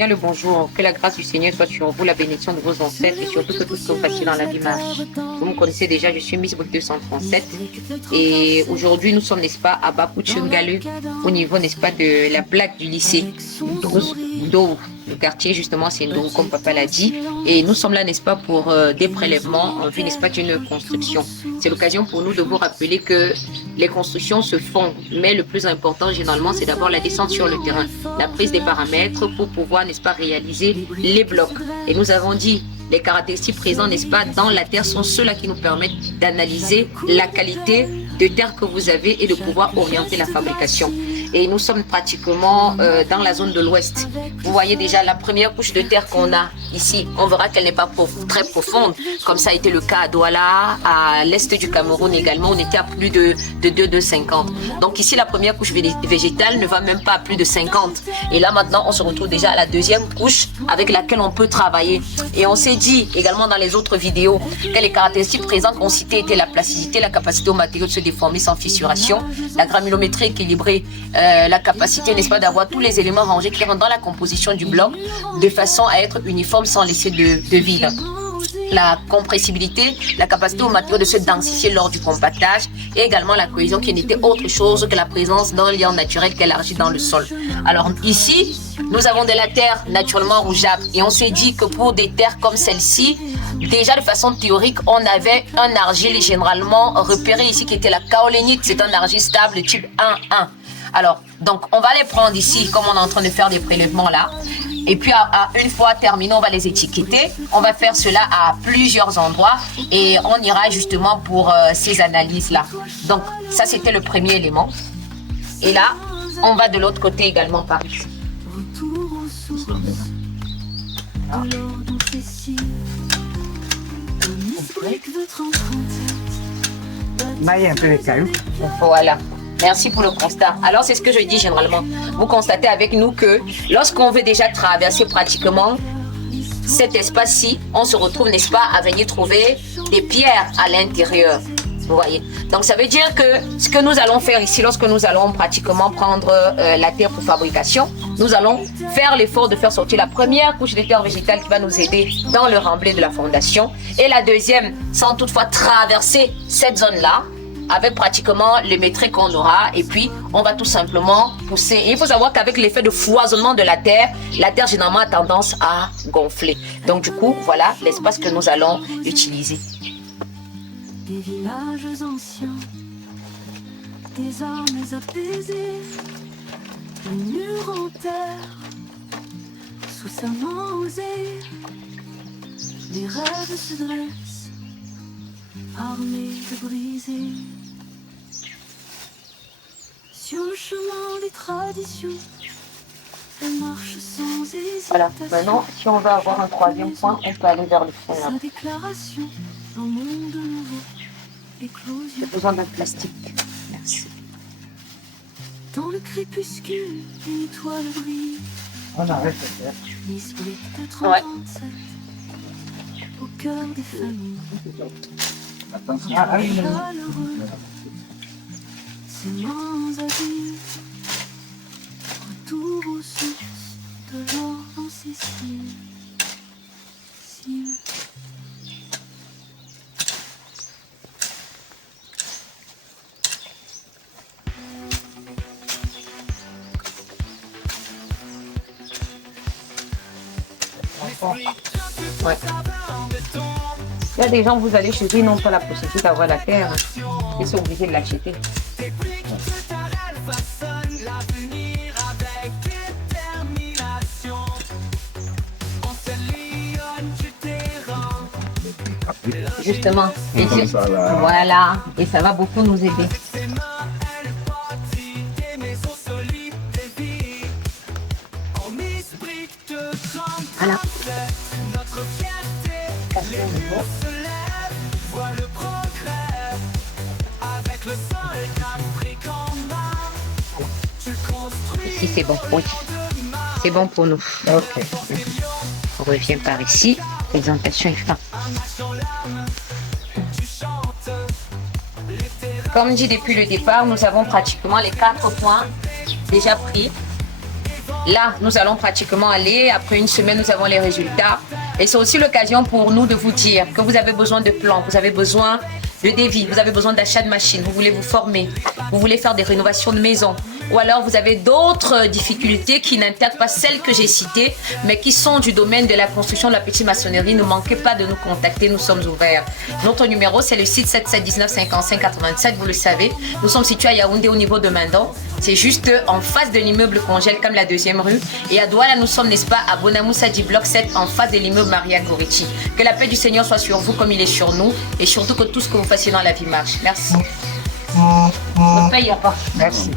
Bien le bonjour, que la grâce du Seigneur soit sur vous, la bénédiction de vos ancêtres et surtout que tout ce que vous fassiez dans la vie marche. Vous me connaissez déjà, je suis Miss Book 237 et aujourd'hui nous sommes, n'est-ce pas, à Bapuchungalu, au niveau, n'est-ce pas, de la plaque du lycée d'eau. Le quartier, justement, c'est Ndou, comme papa l'a dit. Et nous sommes là, n'est-ce pas, pour des prélèvements en vue, n'est-ce pas, d'une construction. C'est l'occasion pour nous de vous rappeler que les constructions se font, mais le plus important, généralement, c'est d'abord la descente sur le terrain, la prise des paramètres pour pouvoir, n'est-ce pas, réaliser les blocs. Et nous avons dit, les caractéristiques présentes, n'est-ce pas, dans la terre sont ceux-là qui nous permettent d'analyser la qualité de terre que vous avez et de pouvoir orienter la fabrication. Et nous sommes pratiquement dans la zone de l'ouest. Vous voyez déjà la première couche de terre qu'on a ici. On verra qu'elle n'est pas très profonde, comme ça a été le cas à Douala, à l'est du Cameroun également. On était à plus de 2,50. Donc ici, la première couche végétale ne va même pas à plus de 50. Et là, maintenant, on se retrouve déjà à la deuxième couche avec laquelle on peut travailler. Et on s'est dit également dans les autres vidéos que les caractéristiques présentes qu'on citait étaient la plasticité, la capacité au matériau de se déformer sans fissuration, la granulométrie équilibrée, la capacité, n'est-ce pas, d'avoir tous les éléments rangés qui rentrent dans la composition du bloc de façon à être uniforme sans laisser de vide. La compressibilité, la capacité au matériau de se densifier lors du compactage et également la cohésion qui n'était autre chose que la présence d'un lien naturel qui élargit dans le sol. Alors ici, nous avons de la terre naturellement rougeâtre et on s'est dit que pour des terres comme celle-ci, déjà de façon théorique, on avait un argile généralement repéré ici qui était la kaolénite. C'est un argile stable de type 1-1. Alors, donc, on va les prendre ici, comme on est en train de faire des prélèvements là. Et puis, une fois terminé, on va les étiqueter. On va faire cela à plusieurs endroits et on ira justement pour ces analyses-là. Donc, ça, c'était le premier élément. Et là, on va de l'autre côté également par ici. Maille un peu les cailloux. Voilà. Merci pour le constat. Alors, c'est ce que je dis généralement. Vous constatez avec nous que lorsqu'on veut déjà traverser pratiquement cet espace-ci, on se retrouve, n'est-ce pas, à venir trouver des pierres à l'intérieur. Vous voyez. Donc, ça veut dire que ce que nous allons faire ici, lorsque nous allons pratiquement prendre la terre pour fabrication, nous allons faire l'effort de faire sortir la première couche de terre végétale qui va nous aider dans le remblai de la fondation. Et la deuxième, sans toutefois traverser cette zone-là, avec pratiquement le métrique qu'on aura, et puis on va tout simplement pousser. Et il faut savoir qu'avec l'effet de foisonnement de la terre généralement a tendance à gonfler. Donc du coup, voilà l'espace que nous allons utiliser. Des villages anciens, des armes apaisées, des murs en terre, sous sa main osée, les rêves se dressent, armés de brisés. Sur le chemin des traditions, elle marche sans hésitation. Voilà, maintenant, si on veut avoir un troisième point, on peut aller vers le fond. Sa déclaration, un monde nouveau, éclosion. J'ai besoin d'un plastique. Merci. Dans le crépuscule, une étoile brille. On arrête de faire. Miss Brick de 37, au cœur des familles. Attention. Ah, oui. Chaleureux, ses mains habiles, retour aux sources de l'or dans ses cils. Ouais. Il y a des gens, vous allez chez eux, ils n'ont pas la possibilité d'avoir la terre. Ils sont obligés de l'acheter. Justement. Et voilà. Et ça va beaucoup nous aider. Voilà. Ici, c'est bon. Oui. C'est bon pour nous. Ok. On revient par ici. Présentation est faite. Comme dit depuis le départ, nous avons pratiquement les 4 points déjà pris. Là, nous allons pratiquement aller. Après une semaine, nous avons les résultats. Et c'est aussi l'occasion pour nous de vous dire que vous avez besoin de plans, vous avez besoin de devis, vous avez besoin d'achat de machines, vous voulez vous former, vous voulez faire des rénovations de maison, ou alors vous avez d'autres difficultés qui n'intègrent pas celles que j'ai citées, mais qui sont du domaine de la construction de la petite maçonnerie. Ne manquez pas de nous contacter, nous sommes ouverts. Notre numéro, c'est le site 7719 55 87, vous le savez. Nous sommes situés à Yaoundé au niveau de Mindon. C'est juste en face de l'immeuble Congel, comme la deuxième rue. Et à Douala, nous sommes, n'est-ce pas, à Bonamoussa du bloc 7, en face de l'immeuble Maria Gorici. Que la paix du Seigneur soit sur vous comme il est sur nous. Et surtout que tout ce que vous fassiez dans la vie marche. Merci. Ne paye pas. Merci.